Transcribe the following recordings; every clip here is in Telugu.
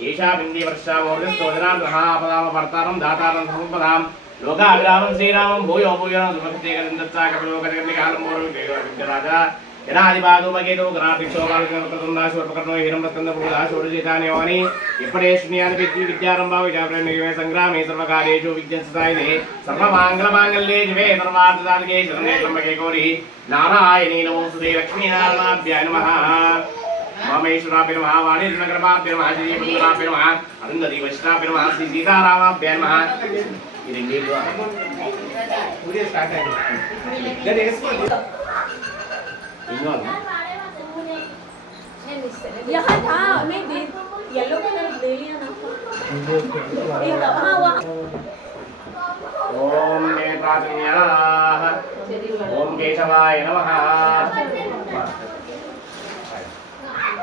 ईशा बिंदी वर्षा मोर्जस्तोजनां महापदाम वर्तारं दातारं संपदां लोकाभिरामं श्रीरामं भूयो भूयो सुभक्ते गन्धत्सा कपिलोकनिकालं मोरविराजा यनादिपादो मगेदो गणाधिक्षो बालकर्तुंदाशोर्पकर्णो हिरण्यस्कन्दपुरुषाशोरजितानि इपडे शून्यादि विद्यारम्भा विद्याप्रणये संग्रामे सर्वकार्येषु विद्यंसतायिने सर्वमाङ्गलमाङ्गल्ये शिवे सर्वार्थसाधके शरण्ये त्र्यम्बके गौरी नारायणी नमोस्तुते लक्ष्मीनारायणाभ्याय नमः ममेश्वराभ्य नमः वाणीनगरमाभ्य नमः श्रीपुराभ्य नमः अरुन्धती वैष्णाभ्य नमः श्री सीतारामाभ्य नमः पूजा स्टार्ट यहाँ था मैं येलो कलर ले लिया ना एक हाँ वहाँ ओम नेत्राजन्याः ओम केशवाय नमः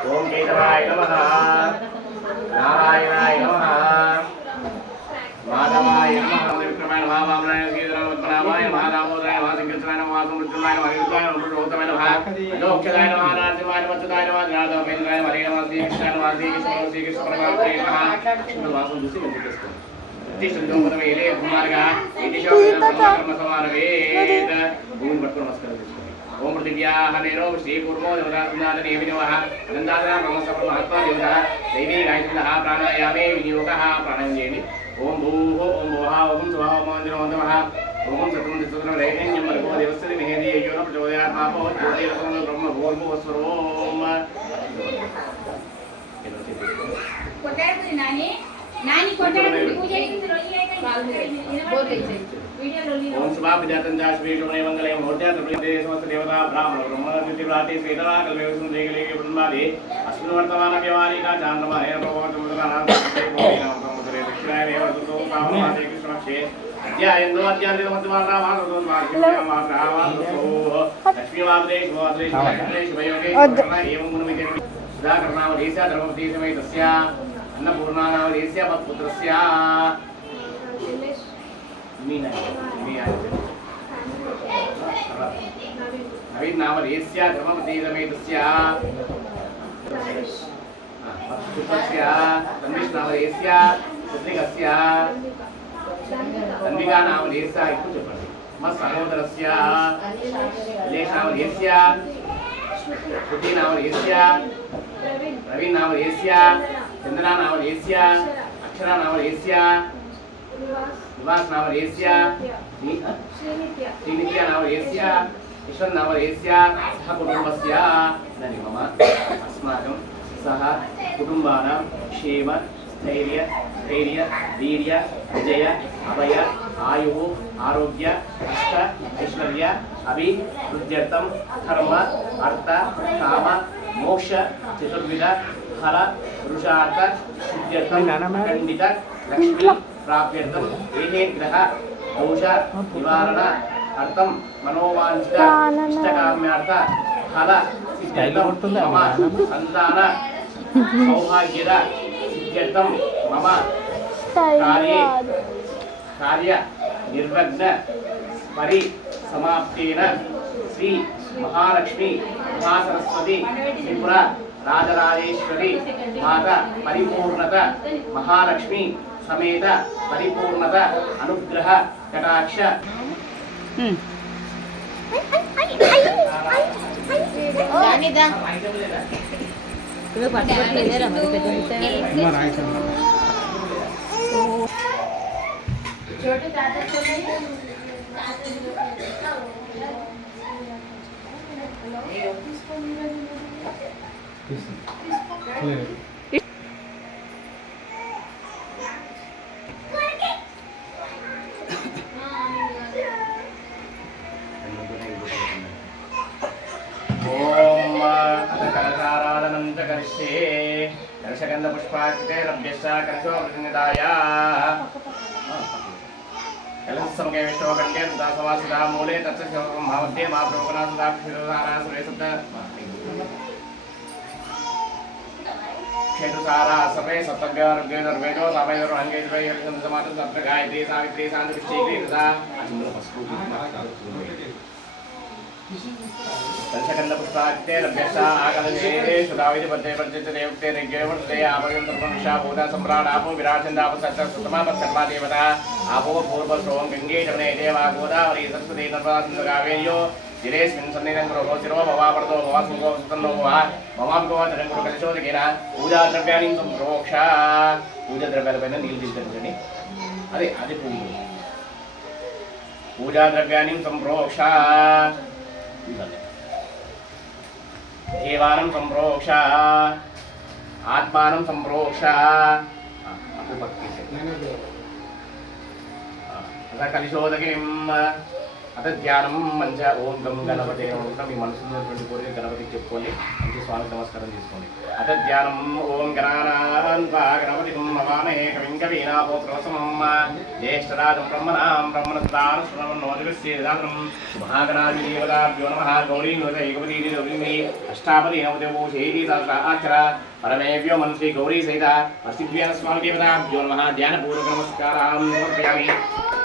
ओम केशवाय नमः नारायणाय नमः माधवाय नमः विक्रमाय नमः वामनाय श्रीधराय पद्मनाभाय नमः दामोदराय नमः सिंहासनाय नमः समृद्धाय नमः हरिद्राय नमः पुरुषोत्तमाय नमः लोक्यदाय नमः नारसिंहाय नमः वत्सदाय नमः ज्ञानदामेन्द्राय नमः हरे नमः श्रीकृष्णाय नमः श्रीकृष्ण परमात्मने नमः लक्ष्मीवासं दुसि मंत्रिस्तु तिष्ठन्तोपनमेले कुमारः इति कर्मसमारभेत भूमिं पट्टु नमस्कारं ओम पृथिव्याः नेरो श्रीकूर्मो देवतासुन्दातने विनवः अनन्दासना ब्रह्मसप्र महात्मा देवता दैवी गायत्रिः प्राणायामे विनियोगः प्राणायामे ओम भूः ओम भुवः ओम स्वः ओम मंदिरमन्तमः ओम सत्रं दिस्तत्रं रैण्यं मर्गो देवस्य मेहेदी योन प्रचोदयात् मापो ज्योतिरसं ब्रह्म भूर्भुवस्वरोम कोट्टाडपुरी नानी नानी कोट्टाडपुरी पूजा చేసింది ओम शुभाभिजातं जाश्वेशोने मंगले मूर्त्या त्रिपुरे समस्त देवता ब्राह्मण ब्रह्म द्वितीयप्राति श्वेतवा कल्पयोगं देगले ब्रह्मादि अस्मिन् वर्तमान व्यवहारिका चान्द्रमाय प्रभवतमुदनानां समुद्रे दक्षिणाय देवदूतो काममादे कृष्णक्षे अध्यायन्दो अध्यायन्दो मध्यमात्रा वासो मात्रा वासो लक्ष्मीवादे शुभवादे शुभयोगे एवं गुणमिते सुधाकर्णावधेस्य धर्मवती समेतस्य अन्नपूर्णानावधेस्य मत्पुत्रस्य नवीन नामधेयस्य धर्मवती समेतस्य पुत्रस्य तन्विष् नामधेयस्य पुत्रिकस्य तन्विका नामधेयस्य इति చెప్పండి मत् सहोदरस्य लेश नामधेयस्य श्रुति नामधेयस्य रवि नामधेयस्य चंद्रा नामधेयस्य अक्षरा नामधेयस्य निवास नामधेयस्य श्रीनित्या नामधेयस्य ईश्वर नामधेयस्य सह कुटुम्बस्य इदानीं मम अस्माकं सह कुटुम्बानां क्षेम स्थैर्य धैर्य वीर्य विजय अभय आयुः आरोग्य अष्ट ऐश्वर्य अभिवृद्ध्यर्थं धर्म अर्थ काम मोक्ष चतुर्विध फल पुरुषार्थ सिद्ध्यर्थं खंडित लक्ष्मी प्राप्त्यर्थं एते ग्रह दोष निवारण अर्थं मनोवांछित इष्टकाम्यार्थ फल सिद्ध्यर्थं मम संतान सौभाग्यद सिद्ध्यर्थं मम कार्य निर्विघ्न परिसमाप्तेन श्री महालक्ष्मी महासरस्वती त्रिपुरा राजराजेश्वरी माता परिपूर्णता महालक्ष्मी समेत परिपूर्णता अनुग्रह कटाक्ष छोटे दादा को कलशगंध पुष्पाकृते लभ्यश्च कलशो प्रतिनिधाय कलशसमगे विष्णुकण्ठे सुधासवासिता मूले तस्य शिवकं भावध्ये मा प्रभुना सुधाक्षिरोधारा सुरेशब्द क्षेत्रसारा सर्वे सप्तव्यार्गे निर्वेदो सामयरो अंगे द्वयं समातु सप्त गायत्री सावित्री शांति विष्टिकी तथा पंचकन्नपुष्पाक्ते लभ्यस्ता आगमने सुदाविति पद्मे वर्जिते देवते ऋग्वे वर्तते आपर्यन्तर्पणशा भूता सम्राडापो विराजन्दापो सत्समापत्सर्वा देवता आपो पूर्वस्रों गङ्गे जमने देवा गोदावरी सरस्वती नर्मदा सिन्धुकावेर्यो जिरेस्मिन् सन्निधं करो शिरो भवावर्तो भवासुको सुतन्नो भवा भवाम्को वचनं कुरु कलिशोदकेन पूजाद्रव्याणि सम्प्रोक्ष पूजाद्रव्यालपैన నీళ్ళు తీసుకొచ్చండి అదే అదే పువ్వు పూజాద్రవ్యాణి సంప్రోక్ష దేవానం సంప్రోక్ష ఆత్మానం సంప్రోక్ష అత కలిశోదకిం అత ధ్యానం మంచ ఓం గం గణపతి ఉంటాం మీ మనసులో ఉన్నటువంటి కోరిక గణపతికి చెప్పుకోండి మంచి స్వామి నమస్కారం చేసుకోండి అత ధ్యానం ఓం గణానాన్వా గణపతిం మవామహే కవిం కవీనాపోత్రోసమం జ్యేష్ఠరాజం బ్రహ్మణాం బ్రహ్మణస్తానుశ్రవణోదివిశ్చేదానం మహాగణాధిదేవతాభ్యో నమః గౌరీ నృతైకపదీదేవి అష్టాపది నవదేవోషేతి సహస్రాక్షర పరమేభ్యో మనశ్రీ గౌరీ సహిత వర్షిభ్యः స్వామి దేవతాభ్యో నమః ధ్యానపూర్వక నమస్కారాం సమర్పయామి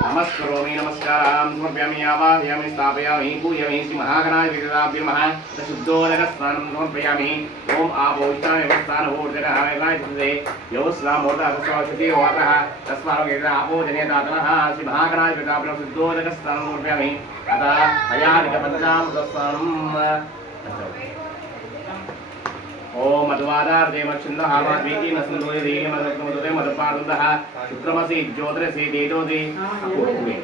నమస్కరోమి నమస్కారాం సమర్పయామి ఆవాహయామి స్థాపయామి పూజయామి శ్రీ మహాగణాధిదేవతాభ్యో నమః శుద్ధోదక స్నానం సమర్పయామి ఓం ఆపోష్టామి వస్తానోర్జనహాయతే యోస్లామోర్ధస్వాశతి వాతః తస్మాత్ ఆపోజనేతాతనః శ్రీ మహాగణాధిదేవతాభ్యో శుద్ధోదక స్నానం సమర్పయామి అత హయాదిక పంచామృత స్నానం ओम मधुवादार्दे मच्छिंद हामाद्वीति नसंदोय देहि मदक्तमदुदे मदपार्दः शुक्रमसि ज्योतिरसि तेजोदि अपूर्वे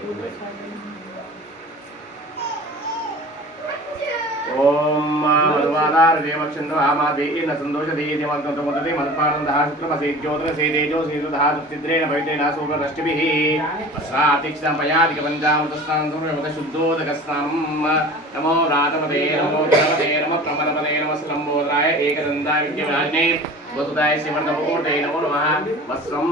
ओम मधुवादार्दे मच्छिंद हामाद्वीति नसंदोष देहि मदक्तमदुदे मदपार्दः शुक्रमसि ज्योतिरसि तेजोदि सुधः चिद्रेण भवितेन सुवर्णष्टिभिः अस्रातिक्षपयादिक पंचामृतस्नानं समर्पयामि शुद्धोदकस्नानं नमो रातपदे नमो गणपते नमो प्रमदपदे नमः लंबोदराय एकदन्ताय विद्यमाने वसुदाय शिवर्णमूर्ते नमो नमः वस्त्रं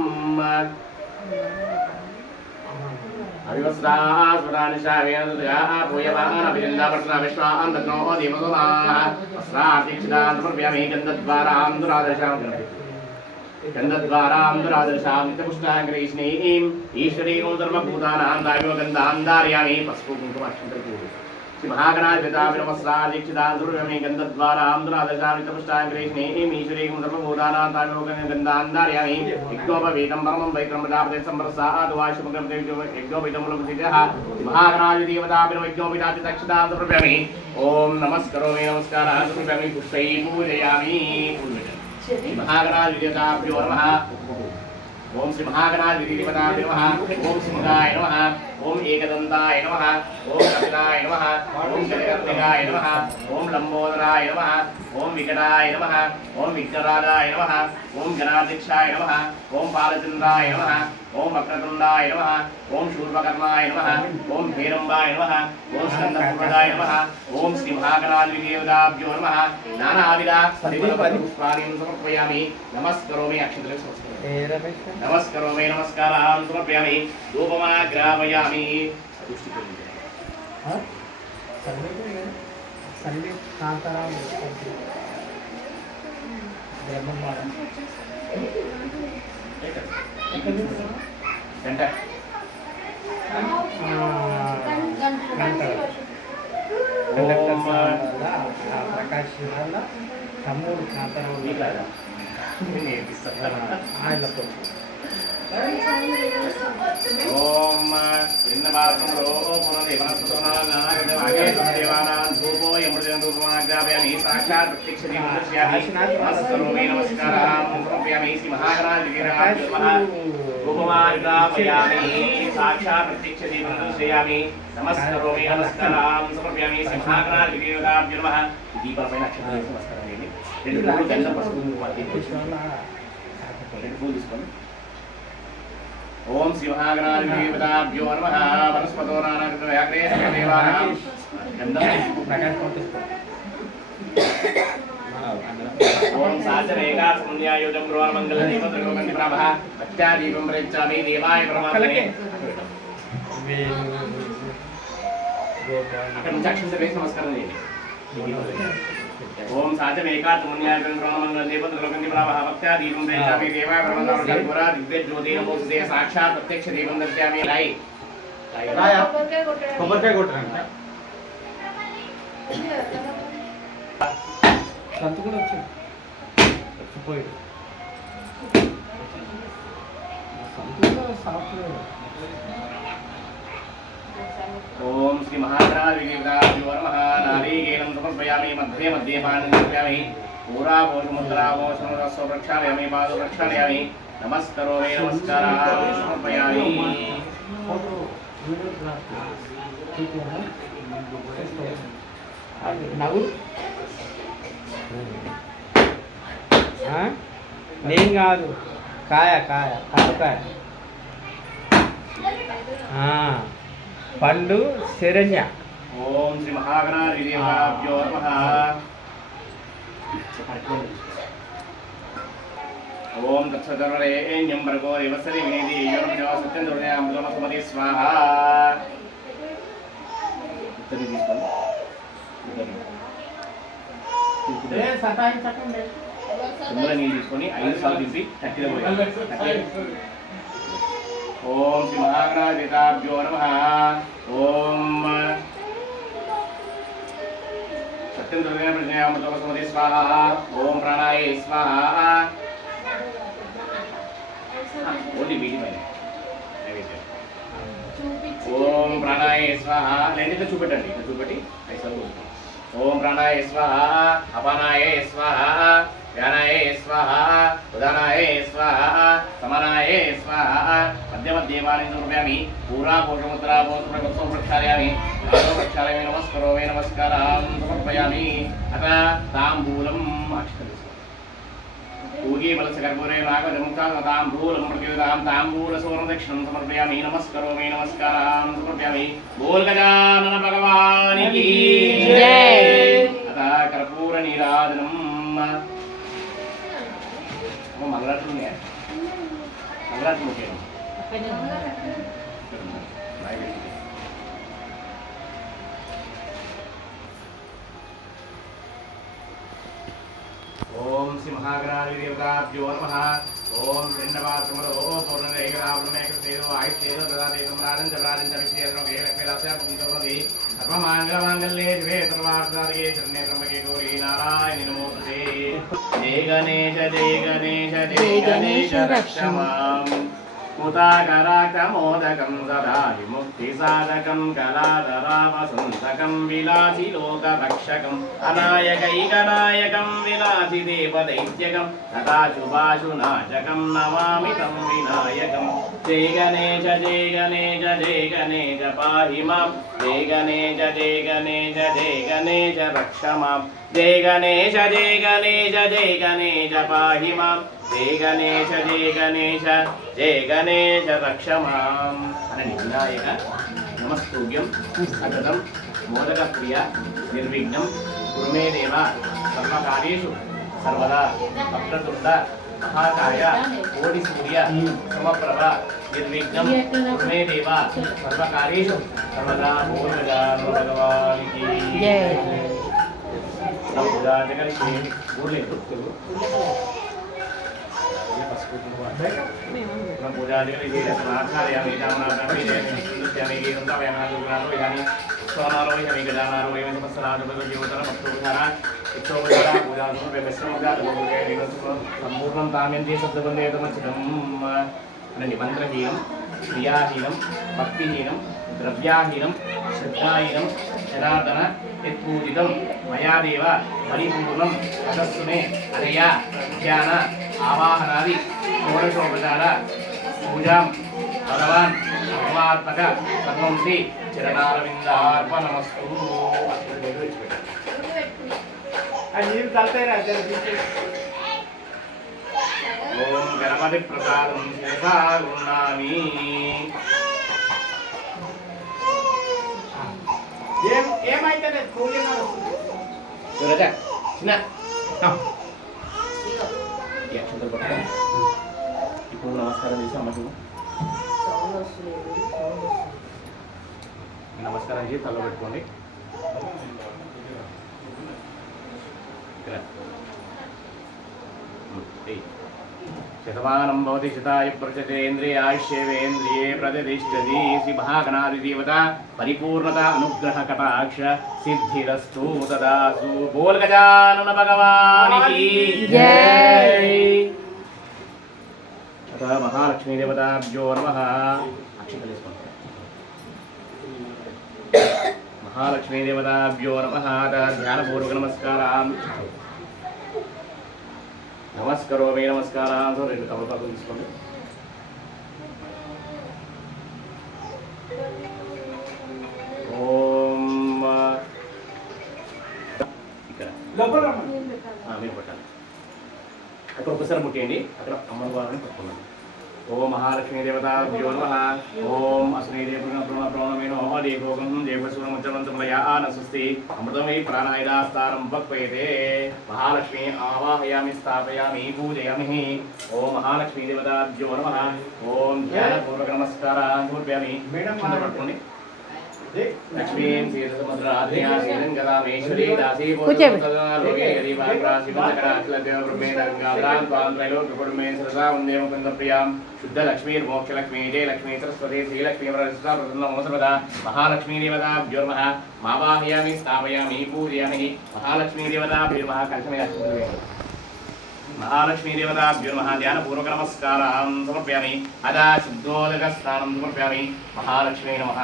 अविवस्त्रास्वदानिशावेनदुर्गाः पूयमाना विरिन्दावर्तना विश्वान् दत्नो देवसोमाः वस्त्रातिक्षितान् समर्पयामि गन्धद्वारां दुरादर्शां गन्धद्वारां दुरादर्शां नित्यपुष्टाङ्गरीष्णीं ईश्वरीं धर्मभूतानां दायो गन्धां धारयामि पस्पु कुङ्कुमाक्षन्तपूर्वम् श्री महागणाधिपताभिनमस्रादीक्षितान् दुर्गमे गन्धद्वारां दुरादर्शां नित्यपुष्टाङ्गरीष्णीं ईश्वरीं धर्मभूतानां दायो गन्धां धारयामि यज्ञोपवीतं परमं वैक्रं प्रजापते सम्प्रसादुवाशुमग्रं यज्ञोपवीतं मूलप्रतिजः महागणाधिदेवताभिनम यज्ञोपवीतादिदक्षितान् समर्पयामि ओम नमस्करोमि नमस्काराः समर्पयामि पुष्पैः पूजयामि महागणाधिदेवताभ्यो नमः ओम श्री महागणाधिदेवताभ्यो नमः ओम सिंहाय नमः ओम एकदन्ताय नमः ओम कपिलाय नमः ओम गजकर्णिकाय नमः ओम लंबोदराय नमः ओम विकटाय नमः ओम विघ्नराजाय नमः ओम गणाध्यक्षाय नमः ओम बालचन्द्राय नमः ओम वक्रतुण्डाय नमः ओम शूर्पकर्णाय नमः ओम भैरम्बाय नमः ओम स्कन्दपूर्वजाय नमः ओम श्री महागणाधिदेवताभ्यो नमः नानाविधा पुष्पाणि समर्पयामि नमस्करोमि अक्षतले नमस्करोमि नमस्कारान् समर्पयामि धूपमाग्रापयामि ओम इन्नवासंलो पुनर्देवनस्तुतनानागतवागे देवानां धूपो यमृतं धूपमाग्रापयामि साक्षात् प्रत्यक्षति दृश्यामि नमस्करोमि नमस्काराः समर्पयामि श्री महागणाधिदेवताभ्यो नमः धूपमाग्रापयामि साक्षात् प्रत्यक्षति दृश्यामि नमस्करोमि नमस्काराः समर्पयामि श्री महागणाधिदेवताभ्यो नमः दीपपैన అక్షతలు నమస్కారం చేయండి రెండు పూలు గంధం పసుపు కుంకుమ రెండు పూలు తీసుకోండి ओम श्री महागणाधिदेवताभ्यो नमः वनस्पतो नानाकृतव्याघ्रे देवानां गन्धं ओम साचरेका समन्यायोजं गृहमङ्गलदीपं त्रिलोकन्तिप्राभः भक्त्यादीपं प्रयच्छामि देवाय परमात्मने అక్కడ నుంచి అక్షంత వేసి నమస్కారం చేయండి ओम साचमेकात् मुन्यागं ब्रह्ममंगल देवत्रलोकन्तिप्राभः भक्त्यादीपं प्रयच्छामि देवाय परमात्मने पुरा दिव्य ज्योति नमोस्तुते साक्षात् प्रत्यक्ष दीपं दर्शयामि लाई కొబ్బరికాయ కొట్టండి సంత కూడా వచ్చాడు వచ్చిపోయాడు సంత కూడా సాఫ్ట్వేర్ ఓం శ్రీ మహాగణాధిపతిభ్యో నమః నారీకేణం సమర్పయామి मध्ये मध्ये పానం సమర్పయామి పూరాభోజముద్రాభోషముదస్వ ప్రక్షాళయామి పాదో ప్రక్షాళయామి నమస్కరోమి నమస్కారాः సమర్పయామి फोटो वीडियोग्राफी ठीक है ना నవ్వు నేను కాదు కాయ కాయ పండుకాయ పండు శరణ్య ఓం శ్రీ మహాగణాధిపతిభ్యో నమః ఓం తత్సర్వరేణ్యం భర్గో దేవస్య ధీమహి ధియో సత్యం దుర్యామృతం సుమతి స్వాహా ఇతని తీసుకోండి సతాయించకండి కుండల నీళ్ళు తీసుకొని 5 సార్లు దింపి తట్టిలో పోయాలి ఓం శ్రీ మహాగణాధిపతిభ్యో నమః ఓం సత్యం దుర్యామృతం సుమతి స్వాహా ఓం ప్రాణాయ స్వాహా ఓన్లీ వీటి పైన ఓం ప్రాణాయ స్వాహ లేని చూపెట్టండి ఇట్లా చూపెట్టి ఓం ప్రాణాయ స్వాహ అపానాయ స్వాహ వ్యానాయ స్వాహ ఉదానాయ స్వాహ సమానాయ స్వాహ మధ్య మధ్యమాని సమర్పయామి పూరాభోషముద్రాభోషం ప్రక్షాళయామి ప్రక్షాళయామి నమస్కరోమి నమస్కారాం సమర్పయామి అత తాంబూలం ఊగే బలసకర్పూరే నాగజముక్తాంబూలం ప్రతిదాం తాంబూలసువర్ణ దక్షిణం సమర్పయామి నమస్కరోమి నమస్కారాం సమర్పయామి బోల్ గజానన భగవానికి జై అత కర్పూర నీరాజనం మంగళారతులు ఉన్నాయా మంగళారతులు ఓకే ఓం శ్రీ మహాగణాధిపతిభ్యో నమః ఓం పిండపాత్రములో పూర్ణరేఖరావృమేకసేదో ఆయుష్ేదో దదాతి సమ్రాజం చ విశ్వేశ్వరం వేలక్ష్మీరాశ్యాపుంచవతి సర్వమాంగళమాంగళ్యే శివే సర్వార్థసాధకే శరణ్యే త్రయంబకే గౌరీ నారాయణి నమోస్తుతే జయ గణేశ జయ గణేశ జయ గణేశ రక్ష మాం ముతాకరాకమోదకం సదా విముక్తిసాధకం కళాధరావసంతకం విలాసి లోకరక్షకం అనాయకైకనాయకం విలాసి దేవదైత్యకం తదా శుభాశునాశకం నమామి తం వినాయకం జయ గణేశ జయ గణేశ జయ గణేశ పాహి మాం జయ గణేశ జయ గణేశ జయ గణేశ రక్ష మాం జయ గణేశ జయ గణేశ జయ గణేశ పాహి మాం జయ గణేశ జయ గణేశ జయ గణేశ రక్ష మాం అని వినాయక నమస్తూగ్యం సతతం మోదక ప్రియ నిర్విఘ్నం కురుమే దేవ సర్వకార్యేషు సర్వదా వక్రతుండ మహాకాయ కోటి సూర్య సమప్రభ నిర్విఘ్నం కురుమే దేవ సర్వకార్యేషు సర్వదా భగవానికి సంపూర్ణం తామ్యంతే శబ్దబంధేతమచ్చితం నిబంధనహీనం క్రియాహీనం భక్తిహీనం ద్రవ్యాహీనం శ్రద్ధాహీనం జనార్దన యత్పూజితం మయాదేవ పరిపూర్ణం తదస్సునే అనయా ధ్యాన ఆవాహనాది షోడశోపచార పూజాం భగవాన్ భగవాత్మక సర్వం శ్రీ చరణారవిందార్పణమస్తు. నీళ్ళు కలుతాయిరా ఓం గణపతి ప్రసాదం శిరసా గృహ్ణామి. ఏమైతే పూజ చూడగా చిన్న అక్షంతలు పట్టుకో. ఇప్పుడు నమస్కారం చేసి అమ్మకు నమస్కారం చేసి తల పెట్టుకోండి. ఇక్కడ శతమానం భవతి శతాయ ప్రచతేంద్రియాయుష్యేవేంద్రియే ప్రతిష్టతి శ్రీమహాగణాధిదేవత పరిపూర్ణత అనుగ్రహ కటాక్ష సిద్ధిరస్తు తదాసు బోల్ గజానన భగవానికి జై. అత మహాలక్ష్మీ దేవతాభ్యో నమః. మహాలక్ష్మీ దేవతాభ్యో నమః. ధ్యానపూర్వక నమస్కారం. నమస్కరోమి నమస్కారం. రెండు తమలపాకులు తీసుకోండి. ఓం ఇక్కడ మీరు పట్టాలి. అక్కడ ఒకసారి ముట్టేయండి. అక్కడ అమ్మల వారిని పట్టుకున్నాను. ఓం మహాలక్ష్మీ దేవతాభ్యో నమః. ఓం అస్మై ప్రణమేనో దేవోగం దేవసూరముచ్చమంతమయా నస్వస్తి అమృతమై ప్రాణాయదాస్తారం పక్వయతే. మహాలక్ష్మీ ఆవాహయామి స్థాపయామి పూజయామి. ఓం మహాలక్ష్మీ దేవతాభ్యో నమః. ఓం ధ్యానపూర్వక నమస్కారం సమర్పయామి. పట్టుకోండి. లక్ష్మీం సీతసముద్రాద్యా శ్రీరంగరామేశ్వరీ దాసీ లోకే త్రైలోక్యకుటుంబేశ్వరసాంద్రేలోక్యకుటుంబేశ్వరసాందేవకుందప్రియాం శుద్ధ లక్ష్మీర్మోక్షలక్ష్మీ జయ లక్ష్మీ సరస్వతి శ్రీలక్ష్మీ వరదమోసర్వదా. మహాలక్ష్మీ దేవతాభ్యో నమః. మావాహయామి స్థాపయామి పూజయామి. మహాలక్ష్మీ దేవతాభ్యో నమః. కలిసి మహాలక్ష్మీ దేవతాభ్యో నమః. ధ్యానపూర్వక నమస్కారం సమర్పయామి. అదా శుద్ధోదక స్నానం సమర్పయామి. మహాలక్ష్మీ నమః.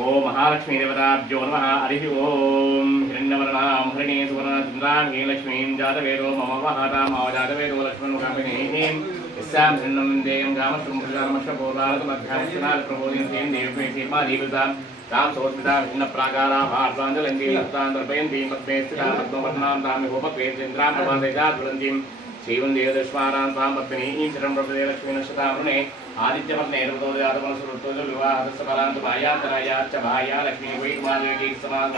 ఓం మహాలక్ష్మీ దేవతాభ్యో నమః. హరి ఓం హిరణ్యవర్ణాం హరిణీ సువర్ణచంద్రాంగీ లక్ష్మీం జాతవేదో మమ మహాతామావజాతవేదో లక్ష్మణుకామినీం యస్యాం హిరణ్యం దేయం రామశ్రం ప్రజామశ్వపూర్వాలకమధ్యాయస్నాల ప్రబోధించీం దేవీ సీమా దీవితాం తాం సోస్మితా విఘ్న ప్రాకారా భార్వాంజలంగీ లప్తాంతర్పయంతీం పద్మే స్థితా పద్మవర్ణాం తామిహోపక్వేంద్రాం ప్రభాసైతా జ్వలంతీం శైవం దేవదశ్వారాం తాం పద్మినీం శరం ప్రపదే లక్ష్మీ నక్షతామృణే ఆదిత్యవర్ణే ఋతోదయాతమనసురుతో వివాహదస్సపరాంతు భాయాతరాయాచ్చ భాయా లక్ష్మీ వైకుమాదేవి సమాధ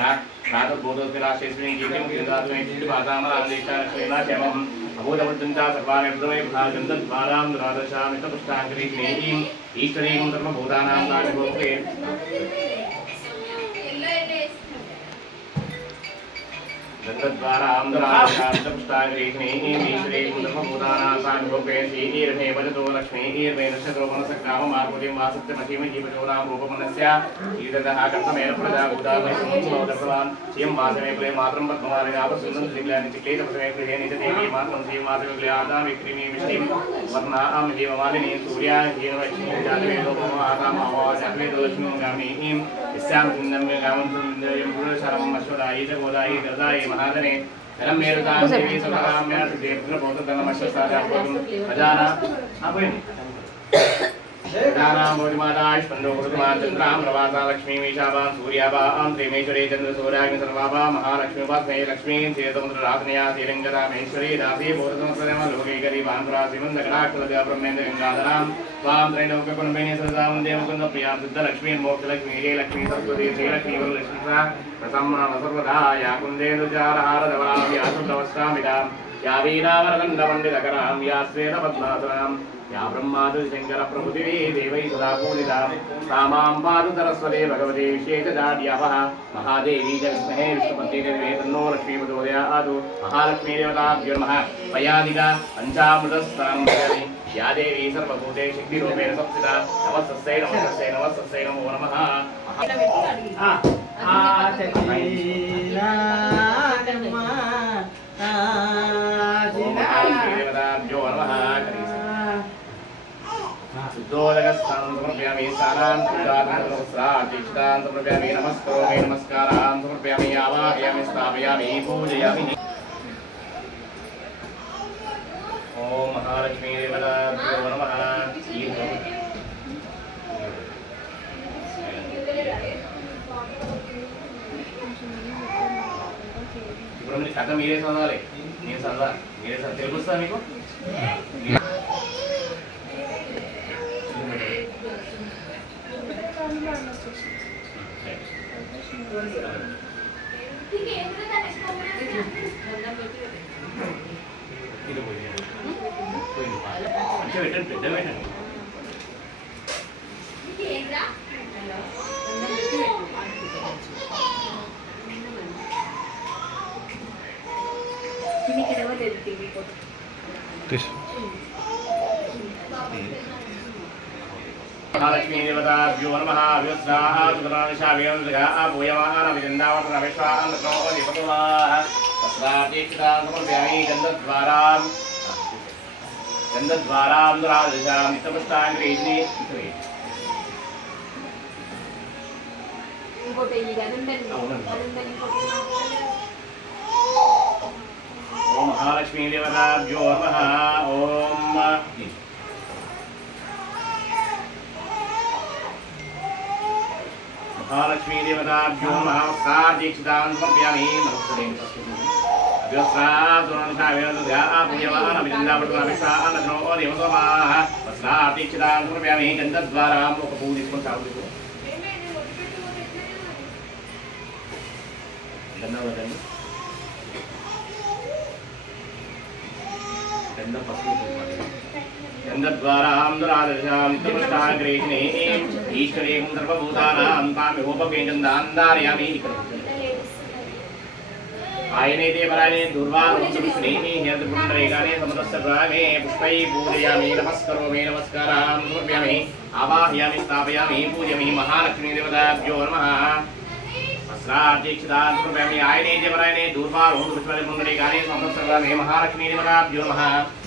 ప్రాతర్బోధోస్తిరాశేశ్వరీ గీతం గీతాత్మే చిట్టుపాతామరాందేశా లక్ష్మీనా క్షేమం అభూతవృత్తంచ సర్వాణి హృదమే భాగంద్వారాం ద్వాదశామితపుష్టాంగరీం ఈశ్వరీం సర్వభూతానాం నాగోపే దత్తద్వారాం ద్వాదశామితపుష్టాంగరీం ఈశ్వరీం సర్వభూతానాం సాంగోపే శ్రీర్మే వదతో లక్ష్మీర్మే నక్షత్రో మనసక్రామ మార్పుతిం వాసత్యమసీమ జీవచోరాం రూపమనస్య ఈదదః కర్తమేన ప్రజాభూతామై సంవత్సరవాన్ శ్రీం వాసమే ప్లే మాత్రం పద్మవారి ఆపసుందం శ్రీగ్లాని చిక్లేతపసమే ప్లే నిజదేవి మాత్రం శ్రీం వాసమే ప్లే ఆదాం విక్రీమి విష్ణుం వర్ణాం హేమమాలిని సూర్యా హేమలక్ష్మీ జాతవేదో మహాతాం అవాజాతవేదో లక్ష్మీం గామినీం యస్యాం సిందమ్య గామం సుందయం పురుషరం అశ్వదాయి జగోదాయి దదాయి మహాదనే ధనం మేరుతాం దేవి సభామ్యా దేవృపోతనమశ్వసాదాపం అజానా ఆపోయింది. ప్రధానాం భోజమాదాష్పండో హృదమాచంద్రాం ప్రవాసా లక్ష్మీమీషాభాం సూర్యాభాం శ్రీమేశ్వరీ చంద్రసూర్యాగ్ని సర్వాభా మహాలక్ష్మీపాస్మై లక్ష్మీం శ్రీతముద్రరాధనయా శ్రీరంగరామేశ్వరీ దాసీ పూర్వసంస్కృతమ లోకైకరీ భాంధ్రాశ్రీమందగడాక్షలదేవ బ్రహ్మేంద్ర గంగాధరాం త్వాం త్రైలోక్యకుటుంబినీ సరసాం దేవకుంద ప్రియాం సిద్ధ లక్ష్మీర్మోక్షలక్ష్మీ జయ లక్ష్మీ సరస్వతీ శ్రీలక్ష్మీ వరలక్ష్మీ ప్రసన్న సర్వదా యా కుందేందుచారహారధవరాం యా సుప్రవస్వామితాం యా వీరావరదండపండితకరాం యా శ్వేతపద్మాసనాం या ब्रह्मादि शंकर प्रभुति देवै सदा पूजिता तामां पादु सरस्वती भगवती विशेषजाड्यापः महादेवी च विद्महे विष्णुपत्नी देवी तन्नो लक्ष्मी प्रचोदयात्. महालक्ष्मी देवताभ्यो नमः. पयादिका पंचामृतस्थानं भजति या देवी सर्वभूते शक्तिरूपेण संस्थिता. नमस्तस्यै नमस्तस्यै नमस्तस्यै नमो नमः. देवताभ्यो नमः. शुद्धोदकस्थानं समर्पयामि. सारां पूजां समर्पयामि. नमस्करोमि नमस्कारां समर्पयामि. आवाहयामि स्थापयामि पूजयामि. ओम महालक्ष्मी देवताभ्यो नमः. ఇప్పుడు మీరు కథ మీరే చదవాలి. నేను చదవాలి. మీరే చదివి తెలుగు వస్తుందా మీకు? మంచిగా పెట్టండి. పెద్ద పెట్టండి. महालक्ष्मी देवताभ्यो नमः व्युत्साह सुतरानिशाभ्यं जगः पूयमानविन्दन्दावतन विश्वानतो निपतुलाः तस्रातीक्षितां समर्पयामि गन्धद्वारां दुरादिशां नित्यपुष्टाङ्ग्रीज्नि ओम महालक्ष्मी देवताभ्यो नमः ओम महालक्ष्मी देवताभ्यो नमः सादीक्षितां समर्पयामि नमस्ते समर्पयामि गन्धद्वारां लोकपूजितं साधु गन्धवदन् गन्धद्वारां दुरादर्शां नित्यपुष्टाग्रेहिणे ईश्वरीं सर्वभूतानां तामिहोपकेन्द्रान्धारयामि आयने देवरायने दुर्वारुणसुस्नेहि हृदपुण्डरीकानि समदस्य प्रामे पुष्पै पूजयामि नमस्करोमि नमस्कारां समर्पयामि आवाहयामि स्थापयामि पूजयामि महालक्ष्मी देवताभ्यो नमः अस्रादीक्षितां समर्पयामि आयने देवरायने दुर्वारुणसुस्नेहि समदस्य प्रामे महालक्ष्मी देवताभ्यो नमः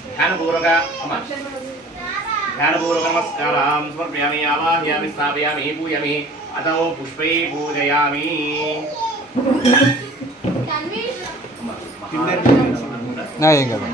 ध्यानपूर्वक नमस्कारां समर्पयामि आवाहयामि स्थापयामि पूजयामि अतो पुष्पै पूजयामि ఏం కదా